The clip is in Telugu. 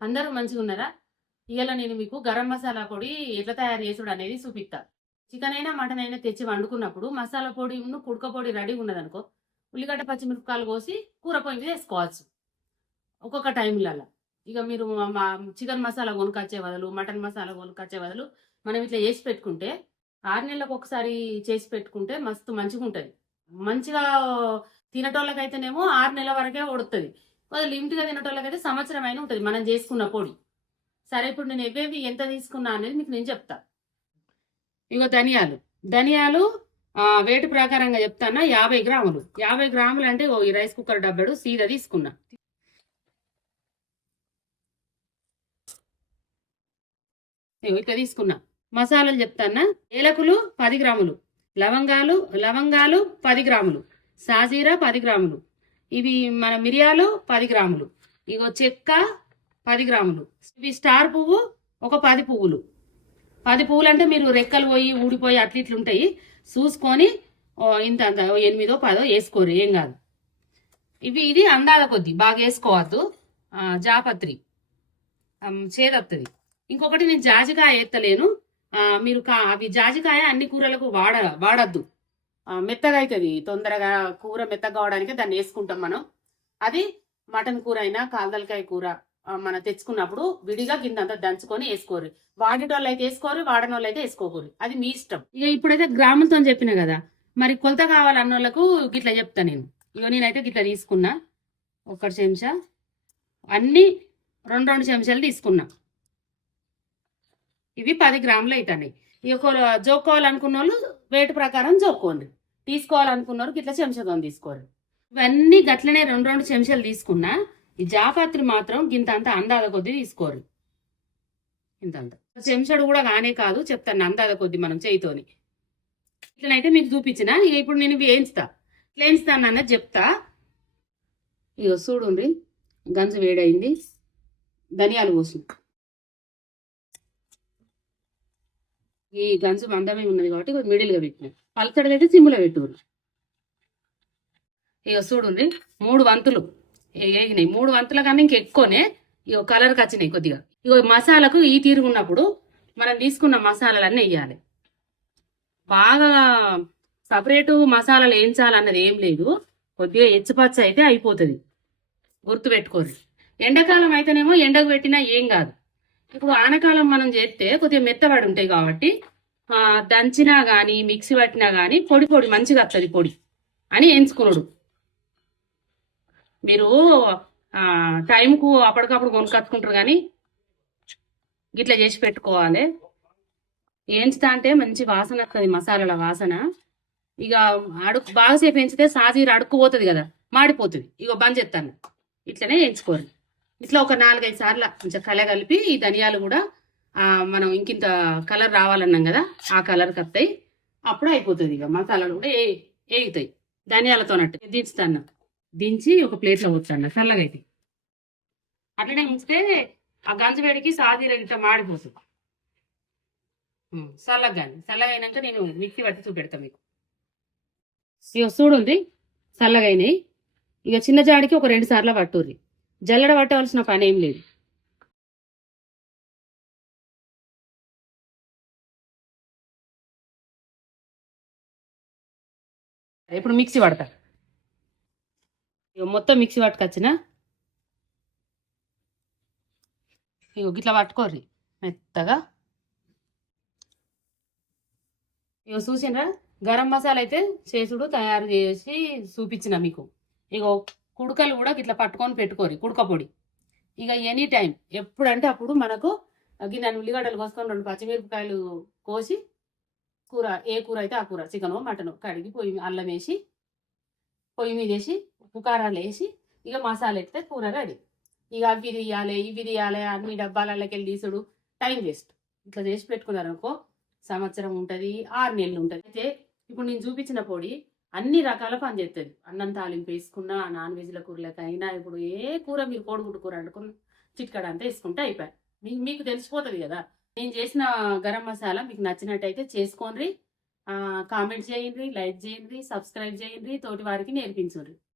అందరూ మంచిగున్నారా? ఇయాల నేను మీకు గరం మసాలా పొడి ఎట్లా తయారు చేసుడు అనేది చూపిస్తా. చికెన్ అయినా, మటన్ అయినా తెచ్చి వండుకున్నప్పుడు మసాలా పొడి కుడక పొడి రెడీగా ఉన్నదనుకో, ఉల్లిగడ్డ, పచ్చిమిరపకాయలు కోసి కూర పొయ్యి మీద వేసుకోవచ్చు ఒక్కొక్క టైంలల్లా. ఇక మీరు చికెన్ మసాలా కొనుక్కొచ్చే బదులు, మటన్ మసాలా కొనుక్కొచ్చే బదులు మనం ఇట్లా చేసి పెట్టుకుంటే 6 నెలలకు ఒకసారి చేసి పెట్టుకుంటే మస్తు మంచిగుంటది. మంచిగా తినేటోళ్ళకైతేనేమో 6 నెలల వరకే ఉడుకుతది. కొద్దిగా లిమిట్‌గా తినేటోళ్ళకైతే సంవత్సరం అయినా ఉంటది మనం చేసుకున్న పొడి. సరే, ఇప్పుడు నేను ఎవేవి ఎంత తీసుకున్నా అనేది మీకు నేను చెప్తా. ఇగో ధనియాలు. ధనియాలు వెయిట్ ప్రకారంగా చెప్తానా 50 గ్రాములు. 50 గ్రాములు అంటే ఈ రైస్ కుక్కర్ డబ్బెడు సీదా తీసుకున్నా. ఇట్లా తీసుకున్నా. మసాలాలు చెప్తానా. ఏలకులు 10 గ్రాములు, లవంగాలు 10 గ్రాములు, సాజీరా 10 గ్రాములు, ఇవి మన మిరియాలు 10 గ్రాములు, ఇగో చెక్క 10 గ్రాములు, ఇవి స్టార్ పువ్వు ఒక 10 పువ్వులు. 10 పువ్వులు అంటే మీరు రెక్కలు పోయి ఊడిపోయి అట్లా ఇట్లుంటాయి చూసుకొని ఇంత 8 10 వేసుకోరు, ఏం కాదు. ఇది అందాల కొద్ది బాగా వేసుకోవద్దు. జాపత్రి చేదత్తది. ఇంకొకటి నేను జాజికాయ ఎత్తలేను. మీరు అవి జాజికాయ అన్ని కూరలకు వాడద్దు. మెత్తగా అవుతుంది తొందరగా. కూర మెత్తగా కావడానికి దాన్ని వేసుకుంటాం మనం. అది మటన్ కూర అయినా కాల్దలకాయ కూర మనం తెచ్చుకున్నప్పుడు విడిగా కిందంతా దంచుకొని వేసుకోరు. వాడేటోళ్ళు అయితే వేసుకోరు, వాడని వాళ్ళు అయితే వేసుకోకూరు. అది మీ ఇష్టం. ఇక ఇప్పుడైతే గ్రాములతో చెప్పిన కదా, మరి కొలత కావాలన్న వాళ్ళకు గిట్లా చెప్తా నేను. ఇక నేనైతే గిట్లా తీసుకున్నా. 1 చెంచా అన్ని 2 చెంచాలు తీసుకున్నా. ఇవి 10 గ్రాములు అవుతాయి. ఇక జోక్కోవాలనుకున్న వాళ్ళు వెయిట్ ప్రకారం జోక్కోండి. తీసుకోవాలనుకున్నారు ఇట్లా చెంచాతో తీసుకోరు. ఇవన్నీ గట్లనే 2 చెంచాలు తీసుకున్నా. ఈ జాపత్రి మాత్రం గింతంత అందాద కొద్ది తీసుకోరు. ఇంతంత చెంచాడు కూడా కానే కాదు, చెప్తాను అందాద కొద్ది మనం చేయితోని. ఇట్లనైతే మీకు చూపించిన. ఇక ఇప్పుడు నేను వేయించుతా. ఇట్లా వేయించుతాను అన్నది చెప్తా. ఇక చూడండి, గంజు వేడైంది. ధనియాలు పోసు. ఈ గంజు మందమే ఉన్నది కాబట్టి మిడిల్గా పెట్టిన. పలచడిది అయితే సిమ్ములో పెట్టుకురు. ఇక చూడండి, 3 వంతులు వేగినాయి. 3 వంతుల కన్నా ఇంకెక్కువనే ఇక కలర్కి వచ్చినాయి కొద్దిగా. ఇక మసాలకు ఈ తీరుగున్నప్పుడు మనం తీసుకున్న మసాలాలన్నీ వేయాలి. బాగా సపరేటు మసాలాలు వేయించాలన్నది ఏం లేదు. కొద్దిగా ఎచ్చుపచ్చ అయితే అయిపోతుంది, గుర్తు పెట్టుకోరు. ఎండాకాలం అయితేనేమో ఎండకు పెట్టినా ఏం కాదు. ఇప్పుడు ఆనకాలం మనం చేస్తే కొద్దిగా మెత్తబడి ఉంటాయి కాబట్టి దంచినా కానీ మిక్సీ పట్టినా కానీ పొడి పొడి మంచిగా వస్తుంది పొడి అని ఎంచుకున్నాడు. మీరు టైంకు అప్పటికప్పుడు కొనుక్కొచ్చుకుంటారు కానీ గిట్లా చేసి పెట్టుకోవాలి. వేయించుతా అంటే మంచి వాసన వస్తుంది, మసాలాల వాసన. ఇక బాగాసేపు వేయించితే సాజీర అడుక్కుపోతుంది కదా, మాడిపోతుంది. ఇక బంద్ చేస్తాను. ఇట్లనే వేయించుకోరు. ఇట్లా ఒక 4-5 సార్లు కొంచెం కలగలిపి ఈ ధనియాలు కూడా మనం ఇంకింత కలర్ రావాలన్నాం కదా, ఆ కలర్కి వస్తాయి. అప్పుడు అయిపోతుంది. ఇక మసాలాలు కూడా వేగుతాయి ధనియాలతోనట్టు. దించుతాను, దించి ఒక ప్లేట్లో పోతాను చల్లగా అయితే. అట్లనే ఉంచితే ఆ గంజు వేడికి సాజీర ఇట్లా మాడిపోతుంది. చల్లగా అయినాక నేను మిక్సీ పట్టి చూపెడతాను మీకు. ఇక చూడుంది చల్లగా అయినాయి. ఇక చిన్న జాడికి ఒక 2 సార్లు పట్టుర్రి. జల్లెడ పట్టవలసిన పని ఏం లేదు. ఇప్పుడు మిక్సీ పడతా. ఇక మొత్తం మిక్సీ పట్టుకొచ్చిన. ఇక గిట్లా పట్టుకోర్రి మెత్తగా. ఇక చూసినరా, గరం మసాలా అయితే చేసుడు తయారు చేసి చూపించిన మీకు. ఇక కుడకలు కూడా ఇట్లా పట్టుకొని పెట్టుకోరు, కుడక పొడి. ఇక ఎనీ టైం ఎప్పుడంటే అప్పుడు మనకు గిన్నె ఉల్లిగడ్డలు కోసుకొని 2 పచ్చిమిరపకాయలు కోసి కూర, ఏ కూర అయితే ఆ కూర, చికెను మటను కడిగి అల్లం వేసి పొయ్యి మీద వేసి ఉప్పు కారాలు వేసి ఇక మసాలా ఎత్తే కూర రెడీ. ఇక అవి తీయాలి ఇవి తీయాలి అన్ని డబ్బాలకి వెళ్ళి తీసుడు టైం వేస్ట్. ఇట్లా చేసి పెట్టుకున్నారు అనుకో సంవత్సరం ఉంటుంది, 6 నెలలు ఉంటుంది. అయితే ఇప్పుడు నేను చూపించిన పొడి అన్ని రకాల పని చేస్తుంది. అన్నం తాలింపు వేసుకున్నా, నాన్ వెజ్ల కూరలకైనా, ఇప్పుడు ఏ కూర మీరు కోడిగుడ్డు కూర వండుకున్న చిట్కడ అంతా వేసుకుంటే అయిపోయి మీకు తెలిసిపోతుంది కదా. నేను చేసిన గరం మసాలా మీకు నచ్చినట్టయితే చేసుకోండి. కామెంట్ చేయండి, లైక్ చేయండి, సబ్స్క్రైబ్ చేయండి, తోటి వారికి నేర్పించండి.